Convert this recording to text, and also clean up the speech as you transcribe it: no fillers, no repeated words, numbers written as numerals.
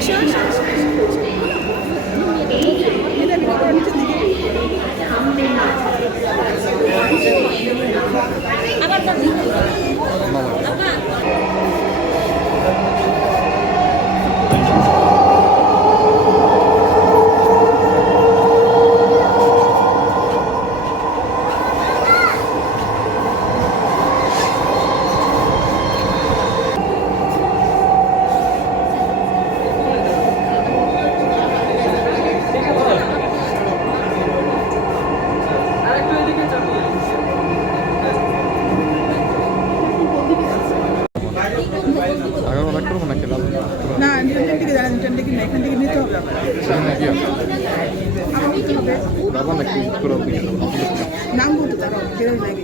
আসো আসো আসো, আসো। এটা নিচের দিকে। আবার যাবি? আগে অর্ডার করবো না খেলাম না নিউটন থেকে জানা নিউটন থেকে না এখান থেকে নিতে হবে আপনার সেখানে কি আছে আমার নিতে হবে যাবো নাকি করে দিকে যাবো নাম বলতে পারো কেউ লাগে